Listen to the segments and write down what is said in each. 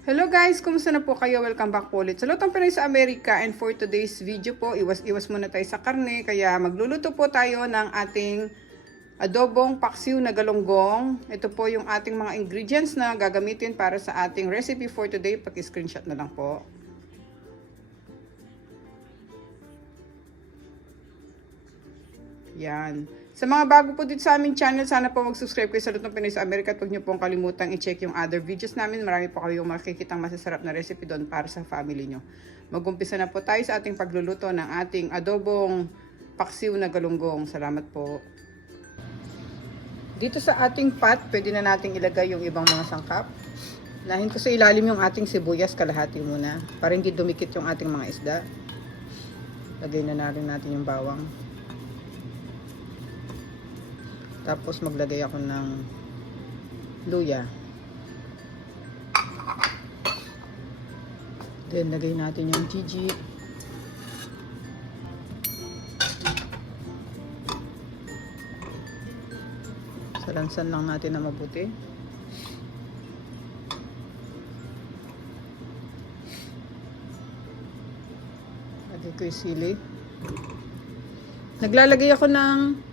Hello guys, kumusta na po kayo? Welcome back po ulit sa Lutong Pinoy sa Amerika, and for today's video po, iwas muna tayo sa karne, kaya magluluto po tayo ng ating adobong paksiw na galunggong. Ito po yung ating mga ingredients na gagamitin para sa ating recipe for today. Paki-screenshot na lang po. Yan. Sa mga bago po dito sa aming channel, sana po mag-subscribe kayo sa Lutong Pinoy sa Amerika at huwag niyo pong kalimutang i-check yung other videos namin. Marami po kayong makikitang masasarap na recipe doon para sa family nyo. Mag-umpisa na po tayo sa ating pagluluto ng ating adobong paksiw na galunggong. Salamat po. Dito sa ating pot, pwede na nating ilagay yung ibang mga sangkap. Lahin ko sa ilalim yung ating sibuyas, kalahati muna, para hindi dumikit yung ating mga isda. Lagay na natin yung bawang. Tapos maglagay ako ng luya. Then lagay natin yung gigi. Salansan lang natin na mabuti. Lagay ko yung sili. Naglalagay ako ng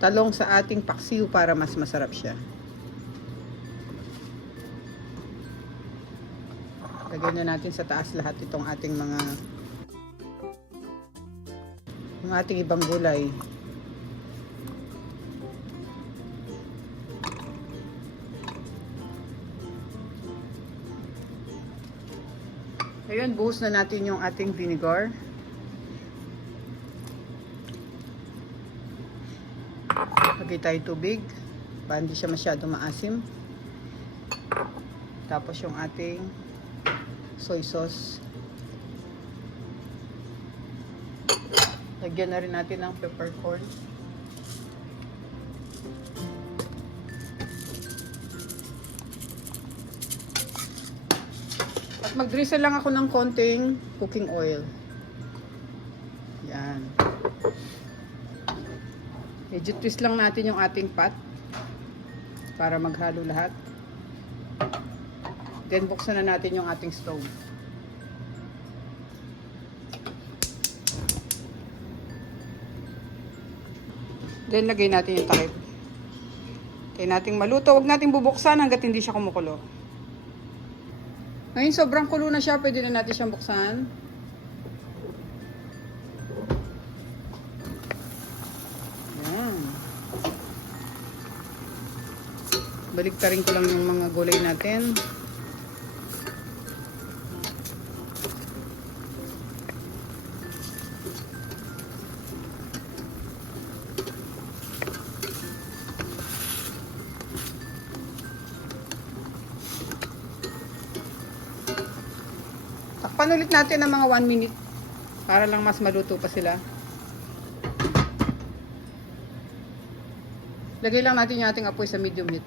talong sa ating paksiw para mas masarap siya. Lagyan na natin sa taas lahat itong ating yung ating ibang gulay. Ayun, buhos na natin yung ating vinegar. Lagay tayo tubig para hindi siya masyado maasim. Tapos yung ating soy sauce. Lagyan na rin natin ng peppercorn. At mag-drizzle lang ako ng konting cooking oil. Yan. Medyo twist lang natin yung ating pot para maghalo lahat. Then buksan na natin yung ating stove. Then lagay natin yung takip. Tayo nating maluto. Huwag nating bubuksan hanggat hindi siya kumukulo. Ngayon sobrang kulo na siya, pwede na natin siyang buksan. Baliktarin ko lang yung mga gulay natin. Takpan ulit natin ng mga 1 minute para lang mas maluto pa sila. Lagay lang natin yung ating apoy sa medium heat.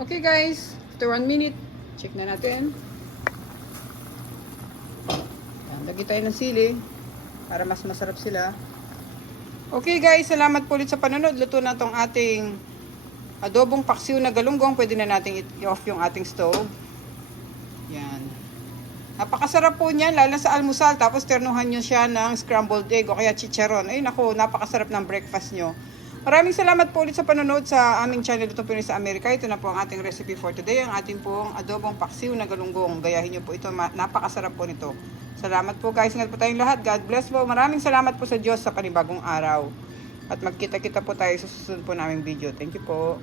Okay guys, after 1 minute, check na natin. Yan, lagay tayo ng sili para mas masarap sila. Okay guys, salamat po ulit sa panonood. Luto na tong ating adobong paksiw na galunggong. Pwede na natin i-off yung ating stove. Yan. Napakasarap po niyan, lalo sa almusal. Tapos ternuhan nyo siya ng scrambled egg o kaya chicharon. Ay naku, napakasarap ng breakfast nyo. Maraming salamat po ulit sa panonood sa aming channel Lutong Pinoy sa Amerika. Ito na po ang ating recipe for today. Ang ating pong adobong paksiw na galunggong. Gayahin nyo po ito. Napakasarap po nito. Salamat po guys. Ingat po tayong lahat. God bless po. Maraming salamat po sa Diyos sa panibagong araw. At magkita-kita po tayo sa susunod po naming video. Thank you po.